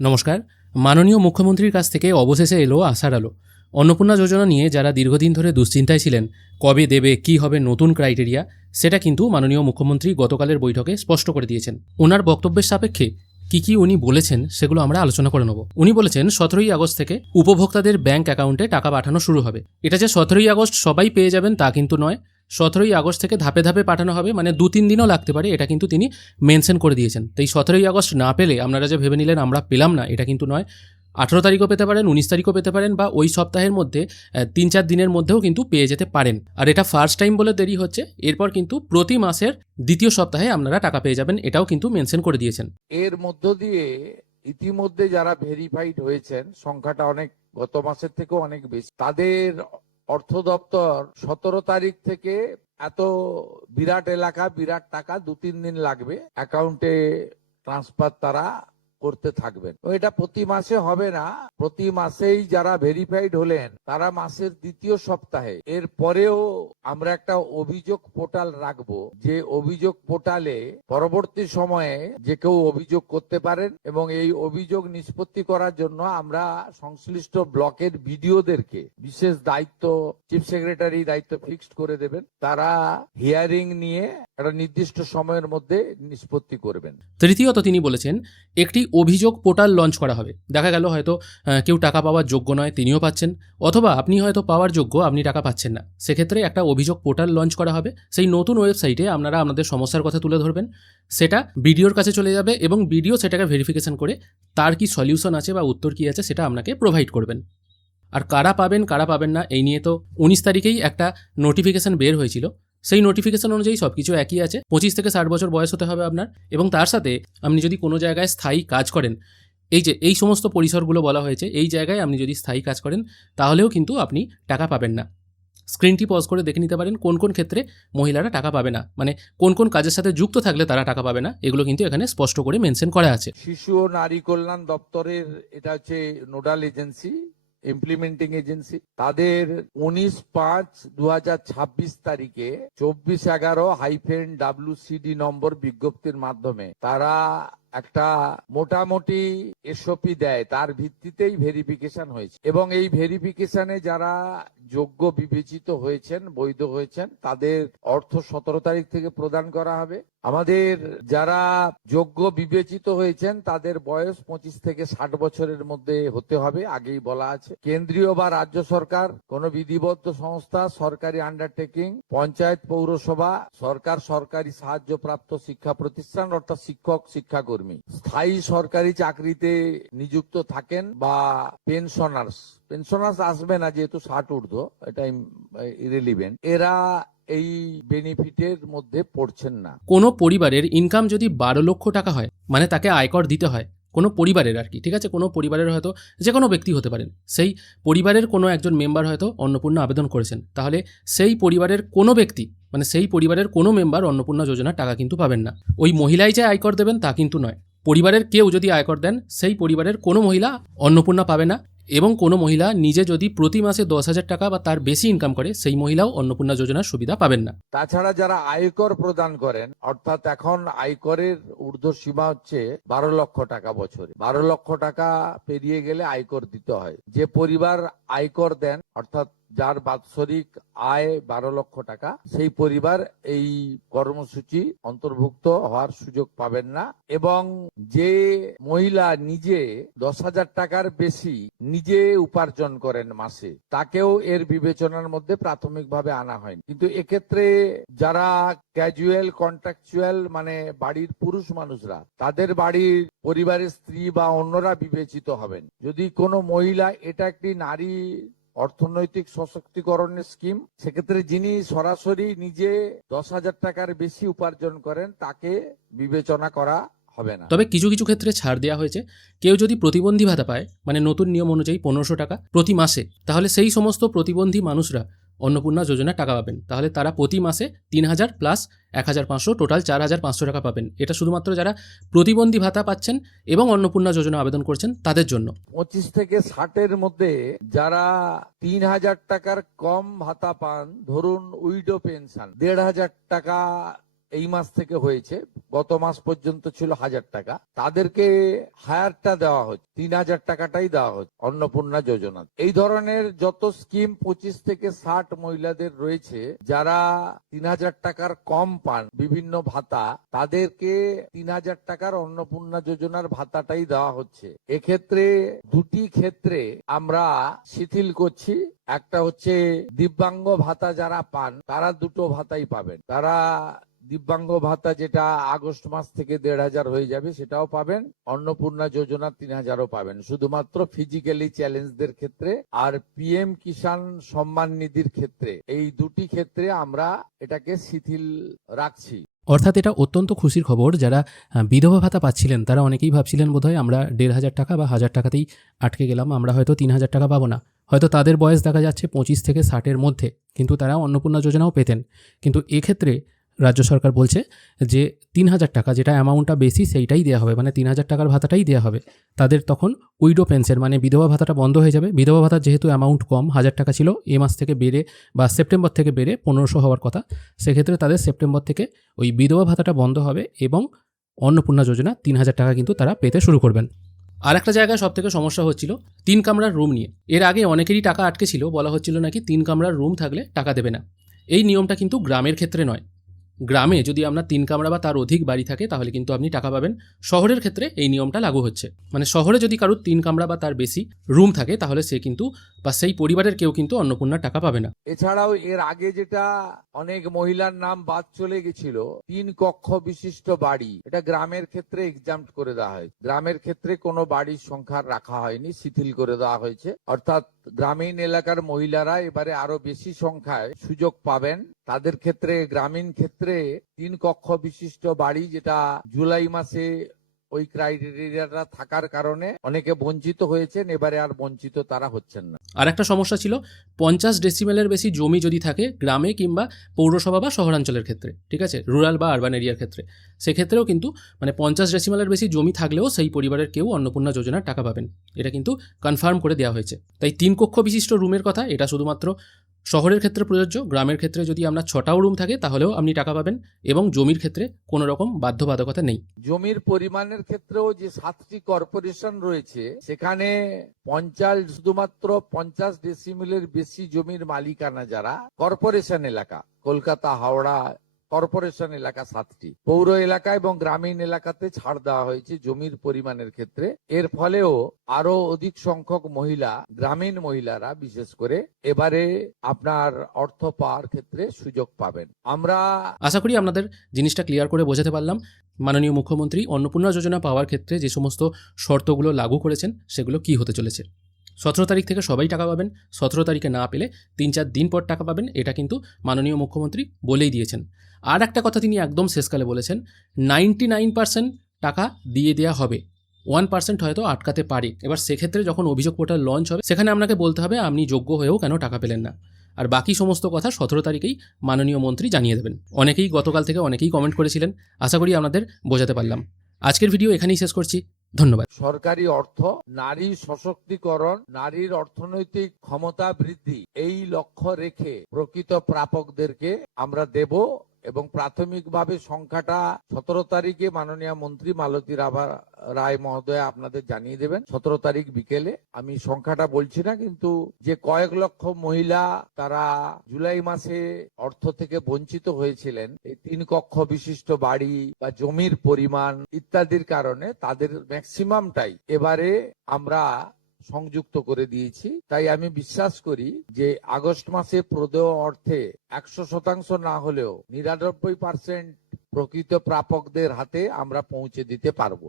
নমস্কার। মাননীয় মুখ্যমন্ত্রীর কাছ থেকে অবশেষে এলো আশার আলো। অন্নপূর্ণা যোজনা নিয়ে যারা দীর্ঘদিন ধরে দুশ্চিন্তায় ছিলেন, কবে দেবে, কী হবে নতুন ক্রাইটেরিয়া, সেটা কিন্তু মাননীয় মুখ্যমন্ত্রী গতকালের বৈঠকে স্পষ্ট করে দিয়েছেন। ওনার বক্তব্যের সাপেক্ষে কি উনি বলেছেন সেগুলো আমরা আলোচনা করে নেব। উনি বলেছেন 17ই আগস্ট থেকে উপভোক্তাদের ব্যাংক অ্যাকাউন্টে টাকা পাঠানো শুরু হবে। এটা যে 17ই আগস্ট সবাই পেয়ে যাবেন তা কিন্তু নয়। 17ই আগস্ট থেকে ধাপে ধাপে পাঠানো হবে, মানে 2-3 দিনও লাগতে পারে, এটা কিন্তু তিনি মেনশন করে দিয়েছেন। তো এই 17ই আগস্ট না পেলে আপনারা যে ভেবে নিলেন আমরা পেলাম না, এটা কিন্তু নয়। 18 তারিখও পেতে পারেন, 19 তারিখও পেতে পারেন, বা ওই সপ্তাহের মধ্যে 3-4 দিনের মধ্যেও কিন্তু পেয়ে যেতে পারেন। আর এটা ফার্স্ট টাইম বলে দেরি হচ্ছে, এরপর কিন্তু প্রতি মাসের দ্বিতীয় সপ্তাহে আপনারা টাকা পেয়ে যাবেন, এটাও কিন্তু মেনশন করে দিয়েছেন। এর মধ্য দিয়ে ইতিমধ্যে যারা ভেরিফাইড হয়েছেন সংখ্যাটা অনেক, গত মাসের থেকেও অনেক বেশি, তাদের অর্থ দপ্তর 17 তারিখ থেকে এত বিরাট এলাকা বিরাট টাকা 2-3 দিন লাগবে অ্যাকাউন্টে ট্রান্সফার তারা করতে থাকবেন। এটা প্রতি মাসে হবে না, প্রতি মাসেই যারা ভেরিফাইড হলেন তারা মাসের দ্বিতীয় সপ্তাহে। এর পরেও আমরা একটা অভিযোগ পোর্টাল রাখবো, যে অভিযোগ পোর্টালে পরবর্তী সময়ে যে কেউ অভিযোগ করতে পারেন, এবং এই অভিযোগ নিষ্পত্তি করার জন্য আমরা সংশ্লিষ্ট ব্লকের বিডিওদেরকে বিশেষ দায়িত্ব, চিফ সেক্রেটারি দায়িত্ব ফিক্সড করে দেবেন। তারা হিয়ারিং নিয়ে একটা নির্দিষ্ট সময়ের মধ্যে নিষ্পত্তি করবেন। তৃতীয়ত তিনি বলেছেন একটি অভিযোগ পোর্টাল লঞ্চ করা হবে। দেখা গেল হয়তো কেউ টাকা পাওয়ার যোগ্য নয়, তিনিও পাচ্ছেন, অথবা আপনি হয়তো পাওয়ার যোগ্য, আপনি টাকা পাচ্ছেন না, সেক্ষেত্রে একটা অভিযোগ পোর্টাল লঞ্চ করা হবে। সেই নতুন ওয়েবসাইটে আপনারা আপনাদের সমস্যার কথা তুলে ধরবেন, সেটা বিডিওর কাছে চলে যাবে এবং বিডিও সেটাকে ভেরিফিকেশন করে তার কি সলিউশন আছে বা উত্তর কি আছে সেটা আপনাকে প্রোভাইড করবেন। আর কারা পাবেন কারা পাবেন না এই নিয়ে তো 19 তারিখেই একটা নোটিফিকেশন বের হয়েছিল। সেই নোটিফিকেশন অনুযায়ী সব কিছু একই আছে। 25 থেকে 60 বছর বয়স হতে হবে আপনার, এবং তার সাথে আপনি যদি কোনো জায়গায় স্থায়ী কাজ করেন, এই সমস্ত পরিসরগুলো বলা হয়েছে, এই জায়গায় আপনি যদি স্থায়ী কাজ করেন তাহলেও কিন্তু আপনি টাকা পাবেন না। স্ক্রিনটি পজ করে দেখে নিতে পারেন কোন কোন ক্ষেত্রে মহিলারা টাকা পাবে না, মানে কোন কোন কাজের সাথে যুক্ত থাকলে তারা টাকা পাবে না, এগুলো কিন্তু এখানে স্পষ্ট করে মেনশন করা আছে। শিশু ও নারী কল্যাণ দপ্তরের এটা হচ্ছে নোডাল এজেন্সি, ইমপ্লিমেন্টিং এজেন্সি। তাদের 19/5/2026 তারিখে 2411-WCD নম্বর বিজ্ঞপ্তির মাধ্যমে তারা একটা মোটামুটি এসওপি দেয়, তার ভিত্তিতেই ভেরিফিকেশন হয়েছে, এবং এই ভেরিফিকেশনে যারা যোগ্য বিবেচিত হয়েছেন, বৈধ হয়েছেন, তাদের অর্থ 17 তারিখ থেকে প্রদান করা হবে। আমাদের যারা যোগ্য বিবেচিত হয়েছেন তাদের বয়স 25 থেকে 60 বছরের মধ্যে হতে হবে, আগেই বলা আছে। কেন্দ্রীয় বা রাজ্য সরকার, কোন বিধিবদ্ধ সংস্থা, সরকারি আন্ডারটেকিং, পঞ্চায়েত, পৌরসভা, সরকারি সাহায্যপ্রাপ্ত শিক্ষা প্রতিষ্ঠান অর্থাৎ শিক্ষক শিক্ষাকর্মী, স্থায়ী সরকারি চাকরিতে নিযুক্ত থাকেন, বা পেনশনার্স আসবে না যেহেতু 60 ঊর্ধ্ব, এটা ইরেলিভেন্ট, এরা এই বেনিফিটের মধ্যে পড়ছেন না। কোনো পরিবারের ইনকাম যদি 12 লক্ষ টাকা হয়, মানে তাকে আয়কর দিতে হয়, কোনো পরিবারের আর কি, ঠিক আছে, কোনো পরিবারের হয়তো যে কোনো ব্যক্তি হতে পারেন, সেই পরিবারের কোনো একজন মেম্বার হয়তো অন্নপূর্ণা আবেদন করেছেন, তাহলে সেই পরিবারের কোনো ব্যক্তি, মানে সেই পরিবারের কোনো মেম্বার অন্নপূর্ণা যোজনার টাকা কিন্তু পাবেন না। ওই মহিলাই যে আয়কর দেবেন তা কিন্তু নয়। পরিবারের কেউ যদি আয়কর দেন, সেই পরিবারের কোনো মহিলা অন্নপূর্ণা পাবে না, এবং কোনো মহিলা নিজে যদি প্রতি মাসে 10,000 টাকা বা তার বেশি ইনকাম করে, সেই মহিলাও অন্নপূর্ণা যোজনার সুবিধা পাবেন না। তাছাড়া যারা আয়কর প্রদান করেন, অর্থাৎ এখন আয়করের ঊর্ধ্ব সীমা হচ্ছে 12 লক্ষ টাকা বছরে, 12 লক্ষ টাকা পেরিয়ে গেলে আয়কর দিতে হয়। যে পরিবার আয়কর দেন, অর্থাৎ যার বাৎসরিক আয় 12 লক্ষ টাকা, সেই পরিবার এই কর্মসূচি অন্তর্ভুক্ত হওয়ার সুযোগ পাবেন না। এবং যে মহিলা নিজে 10,000 টাকার বেশি নিজে উপার্জন করেন মাসে, তাকেও এর বিবেচনার মধ্যে প্রাথমিকভাবে আনা হয়নি। কিন্তু এক্ষেত্রে যারা ক্যাজুয়াল কন্ট্রাকচুয়াল, মানে বাড়ির পুরুষ মানুষরা, তাদের বাড়ির পরিবারের স্ত্রী বা অন্যরা বিবেচিত হবেন। যদি কোনো মহিলা, এটা একটি নারী অর্থনৈতিক সশক্তিকরণের স্কিম, সেক্ষেত্রে যিনি সরাসরি নিজে 10,000 টাকার বেশি উপার্জন করেন তাকে বিবেচনা করা হবে না। তবে কিছু কিছু ক্ষেত্রে ছাড় দেওয়া হয়েছে। কেউ যদি প্রতিবন্ধী ভাতা পায়, মানে নতুন নিয়ম অনুযায়ী 1500 টাকা প্রতি মাসে, তাহলে সেই সমস্ত প্রতিবন্ধী মানুষরা অন্নপূর্ণা যোজনা টাকা পাবেন। তাহলে তারা প্রতি মাসে 3,000 প্লাস 1,500, টোটাল 4,500 টাকা পাবেন। এটা শুধুমাত্র যারা প্রতিবন্ধী ভাতা পাচ্ছেন এবং অন্নপূর্ণা যোজনা আবেদন করছেন তাদের জন্য। 25 থেকে 60-এর মধ্যে যারা 3,000 টাকার কম ভাতা পান, ধরুন উইডো পেনশন 1,500 টাকা এই মাস থেকে হয়েছে, গত মাস পর্যন্ত ছিল 1000 টাকা, তাদেরকে হায়ারটা দেওয়া হচ্ছে, 3000 টাকাটাই দেওয়া হচ্ছে অন্নপূর্ণা যোজনা। এই ধরনের যত স্কিম 25 থেকে 60 মহিলাদের রয়েছে যারা 3000 টাকার কম পান বিভিন্ন ভাতা, তাদেরকে 3000 টাকার অন্নপূর্ণা যোজনার ভাতাটাই দেওয়া হচ্ছে। এক্ষেত্রে দুটি ক্ষেত্রে আমরা শিথিল করছি। একটা হচ্ছে দিব্যাঙ্গ ভাতা যারা পান তারা দুটো ভাতাই পাবেন। তারা দিব্যাঙ্গ ভাতা যেটা আগস্ট মাস থেকে 1500 হয়ে যাবে সেটাও পাবেন, অন্নপূর্ণা যোজনা 3000ও পাবেন, শুধুমাত্র ফিজিক্যালি চ্যালেঞ্জদের ক্ষেত্রে আর পিএম কিষাণ সম্মান নিধির ক্ষেত্রে, এই দুটি ক্ষেত্রে আমরা এটাকে শিথিল রাখছি। অর্থাৎ এটা অত্যন্ত খুশির খবর। যারা বিধবা ভাতা পাচ্ছিলেন তারা অনেকেই ভাবছিলেন বোধহয় আমরা 1500 টাকা বা 1000 টাকাতেই আটকে গেলাম, আমরা হয়তো 3000 টাকা পাবো না। হয়তো তাদের বয়স দেখা যাচ্ছে 25 থেকে 60-এর মধ্যে, কিন্তু তারা অন্নপূর্ণা যোজনাও পেতেন। কিন্তু এক্ষেত্রে রাজ্য সরকার বলছে যে 3000 টাকা যেটা অ্যামাউন্টটা বেশি সেইটাই দেওয়া হবে, মানে 3000 টাকার ভাতাটাই দেওয়া হবে। তাদের তখন উইডো পেনশন মানে বিধবা ভাতাটা বন্ধ হয়ে যাবে। বিধবা ভাতার যেহেতু অ্যামাউন্ট কম, 1000 টাকা ছিল, এ মাস থেকে বেড়ে বা সেপ্টেম্বর থেকে বেড়ে 1500 হওয়ার কথা, সেক্ষেত্রে তাদের সেপ্টেম্বর থেকে ওই বিধবা ভাতাটা বন্ধ হবে এবং অন্নপূর্ণা যোজনা 3000 টাকা কিন্তু তারা পেতে শুরু করবেন। আর একটা জায়গায় সব থেকে সমস্যা হচ্ছিল 3 কামরার রুম নিয়ে। এর আগে অনেকেরই টাকা আটকে ছিল, বলা হচ্ছিল নাকি 3 কামরার রুম থাকলে টাকা দেবে না। এই নিয়মটা কিন্তু গ্রামের ক্ষেত্রে নয়। গ্রামে যদি আপনার 3 কামরা বা তার অধিক বাড়ি থাকে তাহলে কিন্তু আপনি টাকা পাবেন। শহরের ক্ষেত্রে এই নিয়মটা লাগু হচ্ছে, মানে শহরে যদি কারোর 3 কামরা বা তার বেশি রুম থাকে তাহলে সে কিন্তু বা সেই পরিবারের কেউ কিন্তু অন্নপূর্ণার টাকা পাবে না। এছাড়াও এর আগে যেটা অনেক মহিলার নাম বাদ চলে গেছিল, 3 কক্ষ বিশিষ্ট বাড়ি, এটা গ্রামের ক্ষেত্রে এক্সাম্পট করে দেওয়া হয়। গ্রামের ক্ষেত্রে কোনো বাড়ির সংখ্যা রাখা হয়নি, শিথিল করে দেওয়া হয়েছে। অর্থাৎ গ্রামীণ এলাকার মহিলারা এবারে আরো বেশি সংখ্যায় সুযোগ পাবেন। তাদের ক্ষেত্রে গ্রামীণ ক্ষেত্রে 3 কক্ষ বিশিষ্ট বাড়ি, যেটা জুলাই মাসে ওই ক্রাইটেরিয়াটা থাকার কারণে অনেকে বঞ্চিত হয়েছেন, এবারে আর বঞ্চিত তারা হচ্ছেন না। আর একটা সমস্যা ছিল 50 ডেসিমেলের বেশি জমি যদি থাকে গ্রামে কিংবা পৌরসভা বা শহরাঞ্চলের ক্ষেত্রে, ঠিক আছে, রুরাল বা আরবান এরিয়ার ক্ষেত্রে, সেক্ষেত্রেও কিন্তু মানে 50 ডেসিমেলের বেশি জমি থাকলেও সেই পরিবারের কেউ অন্নপূর্ণা যোজনার টাকা পাবেন। এটা কিন্তু কনফার্ম করে দেওয়া হয়েছে। তাই 3 কক্ষ বিশিষ্ট রুমের কথা এটা শুধুমাত্র শহরের ক্ষেত্রে প্রযোজ্য। গ্রামের ক্ষেত্রে যদি আপনার 6টাও রুম থাকে তাহলেও আপনি টাকা পাবেন, এবং জমির ক্ষেত্রে কোনো রকম বাধ্যবাধকতা নেই। জমির পরিমাণের ক্ষেত্রেও যে 7টি কর্পোরেশন রয়েছে সেখানে 50 ডেসিমেলের বেশি জমির মালিকানা যারা কর্পোরেশন এলাকা, কলকাতা, হাওড়া কর্পোরেশন এলাকা 7টি, পৌর এলাকা এবং গ্রামীণ এলাকাতে ছাড় দেওয়া হয়েছে জমির পরিমাণের ক্ষেত্রে। এর ফলেও আরো অধিক সংখ্যক মহিলা, গ্রামীণ মহিলারা বিশেষ করে, এবারে আপনার অর্থ পাওয়ার ক্ষেত্রে সুযোগ পাবেন। আমরা আশা করি আপনাদের জিনিসটা ক্লিয়ার করে বোঝাতে পারলাম। মাননীয় মুখ্যমন্ত্রী অন্নপূর্ণা যোজনা পাওয়ার ক্ষেত্রে যে সমস্ত শর্তগুলো লাগু করেছেন সেগুলো কি হতে চলেছে। 17 তারিখ থেকে সবাই টাকা পাবেন, 17 তারিখে না পেলে 3-4 দিন পর টাকা পাবেন, এটা কিন্তু মাননীয় মুখ্যমন্ত্রী বলেই দিয়েছেন। আর একটা কথা তিনি একদম শেষকালে বলেছেন, 99% টাকা দিয়ে দেওয়া হবে, 1% হয়তো আটকাতে পারে। এবার সেক্ষেত্রে যখন অভিযোগ পোর্টাল লঞ্চ হবে সেখানে আপনাকে বলতে হবে আপনি যোগ্য হয়েও কেন টাকা পেলেন না। আর বাকি সমস্ত কথা 17 তারিখেই মাননীয় মন্ত্রী জানিয়ে দেবেন। অনেকেই গতকাল থেকে অনেকেই কমেন্ট করেছিলেন, আশা করি আপনাদের বোঝাতে পারলাম। আজকের ভিডিও এখানেই শেষ করছি, ধন্যবাদ। সরকারি অর্থ নারী সশক্তিকরণ, নারীর অর্থনৈতিক ক্ষমতা বৃদ্ধি, এই লক্ষ্য রেখে প্রকৃত প্রাপকদেরকে আমরা দেব, এবং প্রাথমিকভাবে সংখ্যাটা 17 তারিখে মাননীয় মন্ত্রী মালতী রায় মহোদয় আপনাদের জানিয়ে দেবেন। 17 তারিখ বিকেলে, আমি সংখ্যাটা বলছি না, কিন্তু যে কয়েক লক্ষ মহিলা তারা জুলাই মাসে অর্থ থেকে বঞ্চিত হয়েছিলেন এই 3 কক্ষ বিশিষ্ট বাড়ি বা জমির পরিমাণ ইত্যাদির কারণে, তাদের ম্যাক্সিমামটাই এবারে আমরা সংযুক্ত করে দিয়েছি। তাই আমি বিশ্বাস করি যে আগস্ট মাসে প্রদেয় অর্থে 100% না হলেও 99% প্রকৃত প্রাপকদের হাতে আমরা পৌঁছে দিতে পারবো।